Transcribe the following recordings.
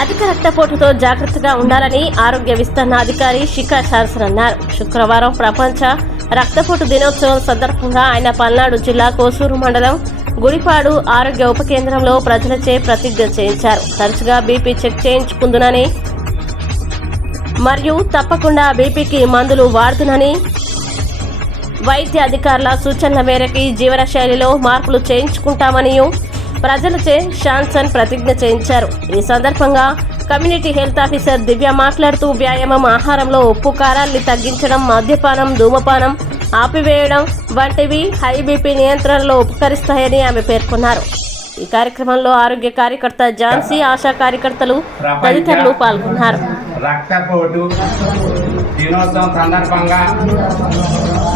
అధిక రక్తపోటుతో జాగ్రత్తగా ఉండాలని ఆరోగ్య విస్తరణ అధికారి శిఖా శాసన్ అన్నారు. శుక్రవారం ప్రపంచ రక్తపోటు దినోత్సవం సందర్భంగా ఆయన పల్నాడు జిల్లా కోసూరు మండలం గుడిపాడు ఆరోగ్య ఉప కేంద్రంలో ప్రజలచే ప్రతిజ్ఞ చేయించారు. తరచుగా బీపీ చెక్ చేయించుకుందునని మరియు తప్పకుండా బీపీకి మందులు వాడుతునని వైద్య అధికారుల సూచనల మేరకు జీవనశైలిలో మార్పులు చేయించుకుంటామని ప్రజలచే షాన్సన్ ప్రతిజ్ఞ చేయించారు. ఈ సందర్భంగా కమ్యూనిటీ హెల్త్ ఆఫీసర్ దివ్య మాట్లాడుతూ వ్యాయామం ఆహారంలో ఉప్పు కారాల్ని తగ్గించడం మద్యపానం ధూమపానం ఆపివేయడం వంటివి హై బీపీ నియంత్రణలో ఉపకరిస్తాయని ఆమె పేర్కొన్నారు. ఈ కార్యక్రమంలో ఆరోగ్య కార్యకర్త ఝాన్సీ ఆశా కార్యకర్తలు తదితరులు పాల్గొన్నారు. రక్తపోటు దినోత్సవం సందర్భంగా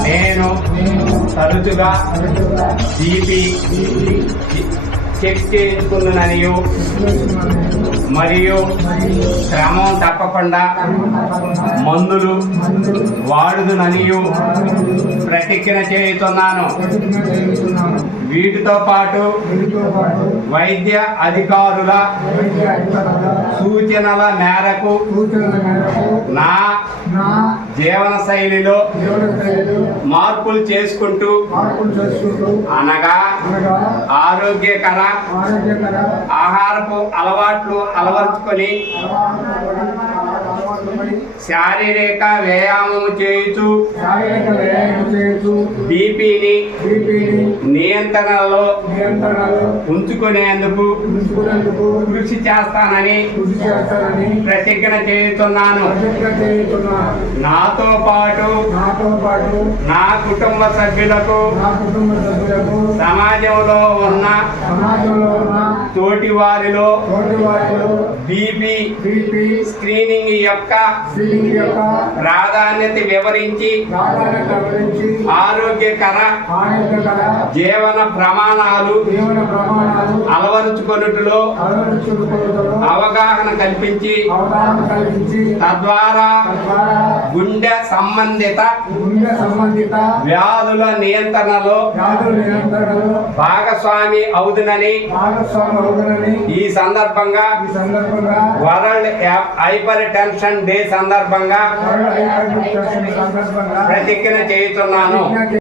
నేను తరచుగా బీపీ చెక్ చేయించుకున్నాననియు మరియు క్రమం తప్పకుండా మందులు వాడుదుననియు ప్రతిజ్ఞ చేయుతున్నాను. వీటితో పాటు వైద్య అధికారుల సూచనల మేరకు జీవన శైలిలో మార్పులు చేసుకుంటూ అనగా ఆరోగ్యకర ఆహారపు అలవాట్లు అలవర్చుకొని శారీరక వ్యాయామం చేయుచు బీపీని నియంత్రణలో ఉంచుకునేందుకు కృషి చేస్తానని ప్రతిజ్ఞ చేయుతున్నాను నాతో పాటు నాతో పాటు నా కుటుంబ సభ్యులకు నా కుటుంబ సభ్యులకు సమాజంలో ఉన్న సమాజంలో ఉన్న తోటి వారిలో తోటి వారిలో బీపీ బీపీ స్క్రీనింగ్ యొక్క స్త్రీలింగ యొక్క ప్రాధాన్యత వివరించి ప్రాధాన్యత గురించి ఆరోగ్యకర ఆరోగ్యకర జీవన ప్రమాణాలు జీవన ప్రమాణాలు అలవరుచుకొనుటలో అవగాహన కల్పించి అవగాహన కల్పించి తద్వారా గుండె సంబంధిత గుండె సంబంధిత వ్యాధుల నియంత్రణలో వ్యాధుల నియంత్రణలో భాగస్వామి అవుతునని భాగస్వామి అవుతుందని ఈ సందర్భంగా ఈ సందర్భంగా వరల్డ్ హైపర్ టెన్షన్ డే సందర్భంగా ప్రతిజ్ఞ చేయుతున్నాను